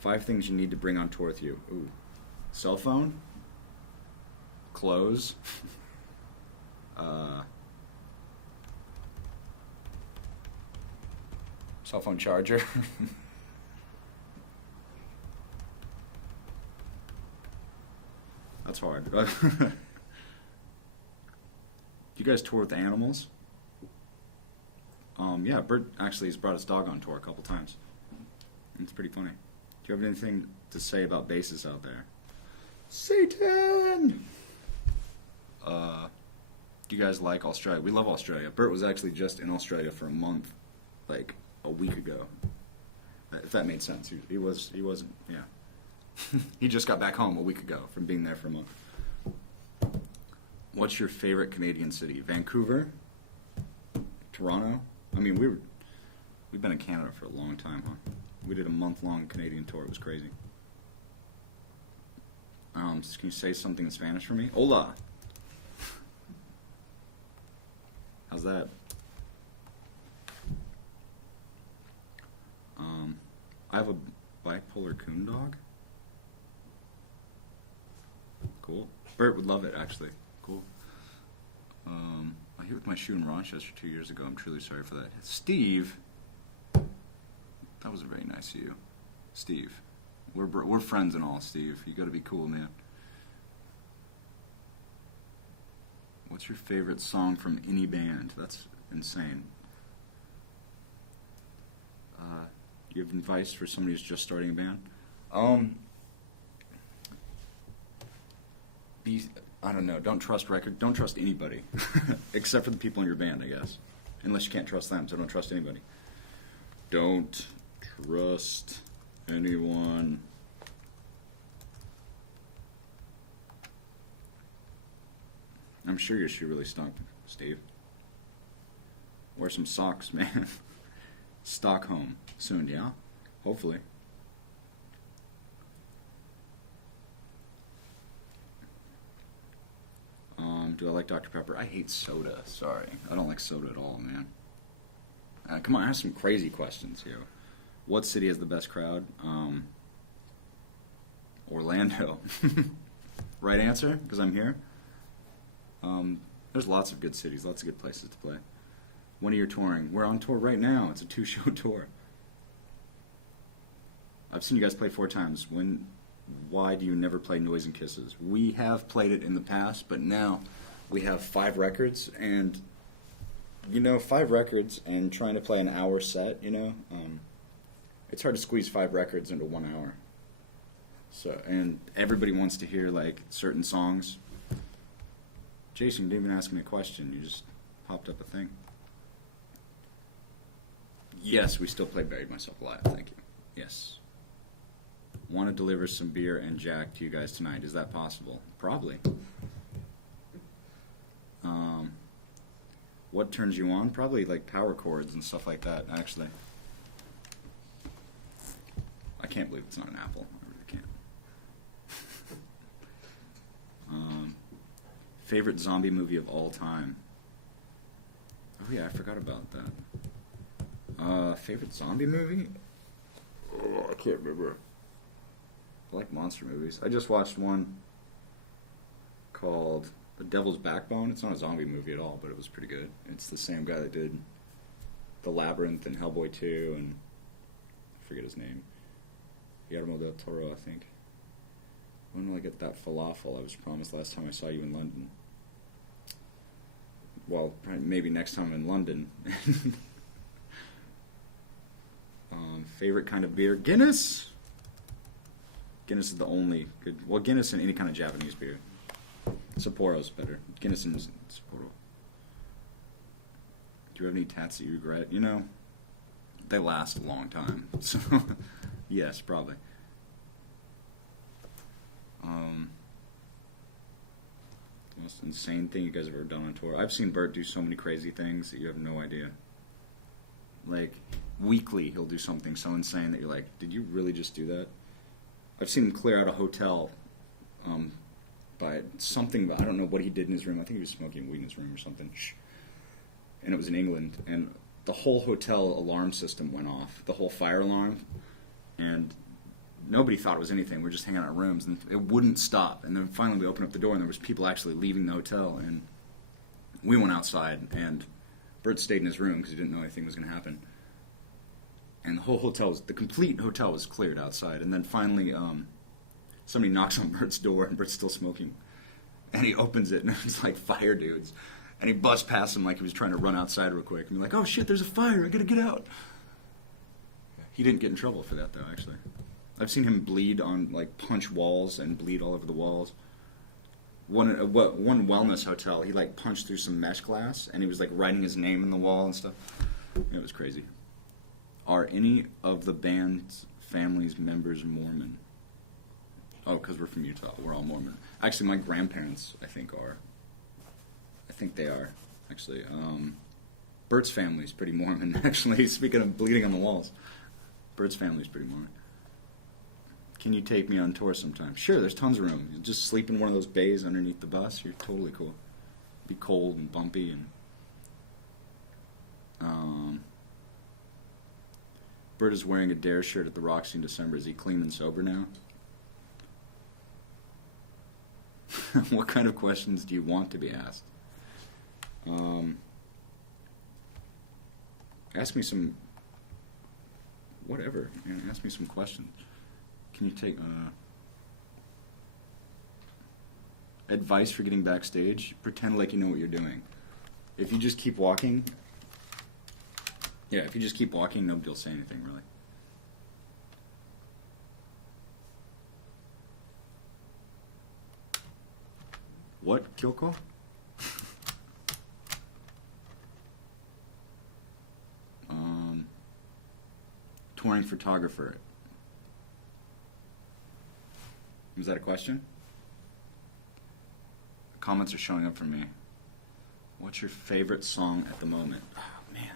5 things you need to bring on tour with you. Ooh. Cell phone. Clothes. Cell phone charger. That's hard. Do you guys tour with animals? Yeah, Bert actually has brought his dog on tour a couple times. It's pretty funny. Do you have anything to say about bases out there? Satan! Do you guys like Australia? We love Australia. Bert was actually just in Australia for a month, like a week ago. If that made sense. He wasn't, yeah. He just got back home a week ago from being there for a month. What's your favorite Canadian city? Vancouver? Toronto? I mean, we've been in Canada for a long time, huh? We did a month-long Canadian tour. It was crazy. Can you say something in Spanish for me? Hola! How's that? I have a bipolar coon dog. Cool. Bert would love it, actually. Cool. I hit with my shoe in Rochester 2 years ago. I'm truly sorry for that. Steve, that was very nice of you. Steve, we're friends and all, Steve. You got to be cool, man. What's your favorite song from any band? That's insane. You have advice for somebody who's just starting a band? I don't know. Don't trust anybody, except for the people in your band, I guess. Unless you can't trust them, so don't trust anybody. Don't trust anyone. I'm sure your shoe really stunk, Steve. Wear some socks, man. Stockholm soon, yeah? Hopefully. Do I like Dr. Pepper? I hate soda. Sorry. I don't like soda at all, man. Come on, I have some crazy questions here. What city has the best crowd? Orlando. Right answer? Because I'm here? There's lots of good cities, lots of good places to play. When are you touring? We're on tour right now. It's a 2-show tour. I've seen you guys play 4 times. Why do you never play Noise and Kisses? We have played it in the past, but now we have 5 records, and 5 records and trying to play an hour set, it's hard to squeeze 5 records into 1 hour. So, and everybody wants to hear like certain songs. Jason, you didn't even ask me a question. You just popped up a thing. Yes, we still play Buried Myself Alive. Thank you. Yes. Want to deliver some beer and Jack to you guys tonight. Is that possible? Probably. What turns you on? Probably like power chords and stuff like that, actually. I can't believe it's not an apple. I really can't. Favorite zombie movie of all time? Oh yeah, I forgot about that. Favorite zombie movie? Oh, I can't remember. I like monster movies. I just watched one called The Devil's Backbone. It's not a zombie movie at all, but it was pretty good. It's the same guy that did The Labyrinth and Hellboy 2, and I forget his name. Guillermo del Toro, I think. When will I get that falafel I was promised last time I saw you in London? Well, maybe next time in London. Favorite kind of beer? Guinness? Guinness is the only good... Well, Guinness and any kind of Japanese beer. Sapporo's better. Guinness and Sapporo. Do you have any tats that you regret? They last a long time. So, yes, probably. The most insane thing you guys have ever done on tour? I've seen Bert do so many crazy things that you have no idea. Like, weekly he'll do something so insane that you're like, did you really just do that? I've seen him clear out a hotel by something, I don't know what he did in his room. I think he was smoking weed in his room or something. And it was in England, and the whole hotel alarm system went off, the whole fire alarm, and nobody thought it was anything. We were just hanging out in our rooms, and it wouldn't stop. And then finally we opened up the door, and there was people actually leaving the hotel. And we went outside, and Bert stayed in his room because he didn't know anything was going to happen. And the whole hotel the complete hotel was cleared outside. And then finally, somebody knocks on Bert's door, and Bert's still smoking. And he opens it, and it's like fire dudes. And he busts past him like he was trying to run outside real quick. And be like, oh shit, there's a fire, I gotta get out. He didn't get in trouble for that, though, actually. I've seen him bleed on, like, punch walls and bleed all over the walls. One wellness hotel, he, like, punched through some mesh glass, and he was, like, writing his name in the wall and stuff. It was crazy. Are any of the band's family's members Mormon? Oh, because we're from Utah. We're all Mormon. Actually, my grandparents, I think, are. I think they are, actually. Bert's family's pretty Mormon, actually. Speaking of bleeding on the walls. Bert's family's pretty Mormon. Can you take me on tour sometime? Sure, there's tons of room. You just sleep in one of those bays underneath the bus. You're totally cool. Be cold and bumpy. And Bert is wearing a Dare shirt at the Roxy in December. Is he clean and sober now? What kind of questions do you want to be asked? Ask me some... whatever. Ask me some questions. Can you take... advice for getting backstage? Pretend like you know what you're doing. If you just keep walking... yeah, if you just keep walking, nobody will say anything, really. What, Kyoko? Touring photographer. Was that a question? Comments are showing up for me. What's your favorite song at the moment? Oh, man.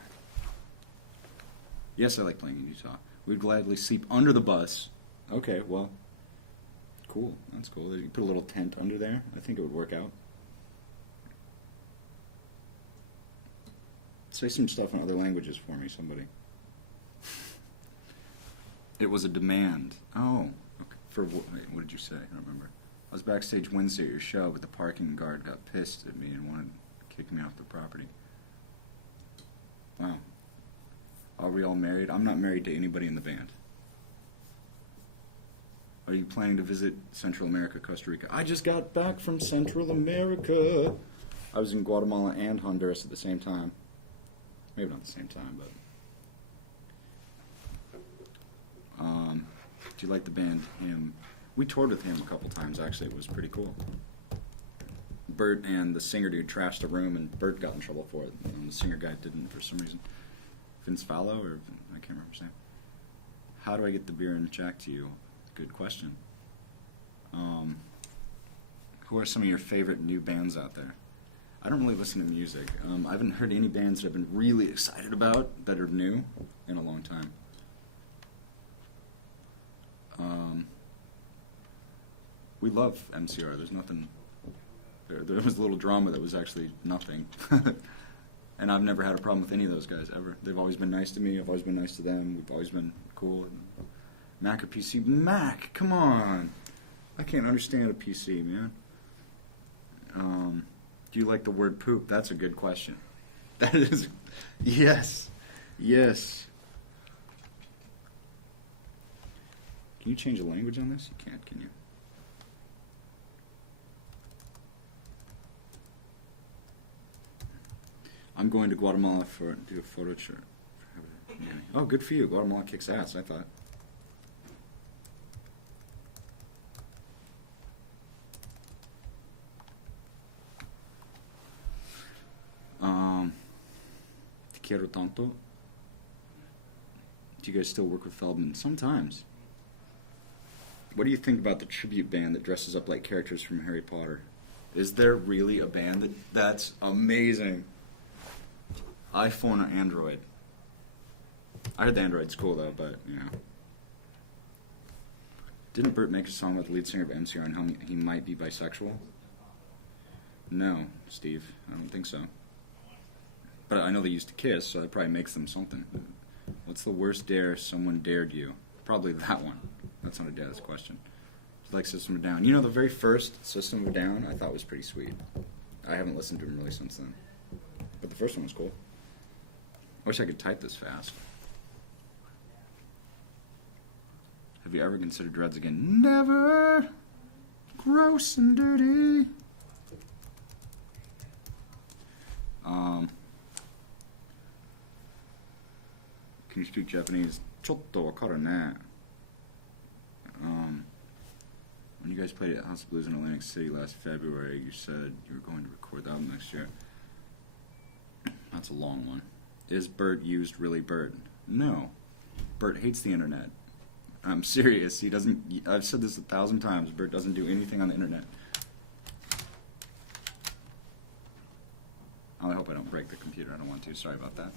Yes, I like playing in Utah. We'd gladly sleep under the bus. Okay, well, cool. That's cool. You put a little tent under there. I think it would work out. Say some stuff in other languages for me, somebody. It was a demand. Oh, okay. For what? Wait, what did you say? I don't remember. I was backstage Wednesday at your show, but the parking guard got pissed at me and wanted to kick me off the property. Wow. Are we all married? I'm not married to anybody in the band. Are you planning to visit Central America, Costa Rica? I just got back from Central America. I was in Guatemala and Honduras at the same time. Maybe not the same time, but... do you like the band Him? We toured with Him a couple times, actually. It was pretty cool. Bert and the singer dude trashed the room, and Bert got in trouble for it. And the singer guy didn't for some reason. Vince Fallow, or I can't remember his name. How do I get the beer and Jack to you? Good question. Who are some of your favorite new bands out there? I don't really listen to music. I haven't heard any bands that I've been really excited about that are new in a long time. We love MCR. There's nothing... There was a little drama that was actually nothing. And I've never had a problem with any of those guys, ever. They've always been nice to me. I've always been nice to them. We've always been cool. Mac or PC? Mac, come on. I can't understand a PC, man. Do you like the word poop? That's a good question. That is... Yes. Yes. Can you change the language on this? You can't, can you? I'm going to Guatemala to do a photo shoot. Oh, good for you. Guatemala kicks ass, I thought. Te quiero tanto. Do you guys still work with Feldman? Sometimes. What do you think about the tribute band that dresses up like characters from Harry Potter? Is there really a band that's amazing? iPhone or Android? I heard the Android's cool though, but you know. Didn't Bert make a song with the lead singer of MCR and how he might be bisexual? No, Steve, I don't think so. But I know they used to kiss, so that probably makes them something. What's the worst dare someone dared you? Probably that one. That's not a dad's question. Do you like System of a Down? You know, the very first System of a Down I thought was pretty sweet. I haven't listened to him really since then. But the first one was cool. I wish I could type this fast. Have you ever considered dreads again? Never! Gross and dirty. Can you speak Japanese? ちょっとわかるね. When you guys played at House of Blues in Atlantic City last February, you said you were going to record the album next year. That's a long one. Is Bert used really Bert? No. Bert hates the internet. I'm serious. He doesn't. I've said this 1,000 times. Bert doesn't do anything on the internet. I hope I don't break the computer. I don't want to. Sorry about that.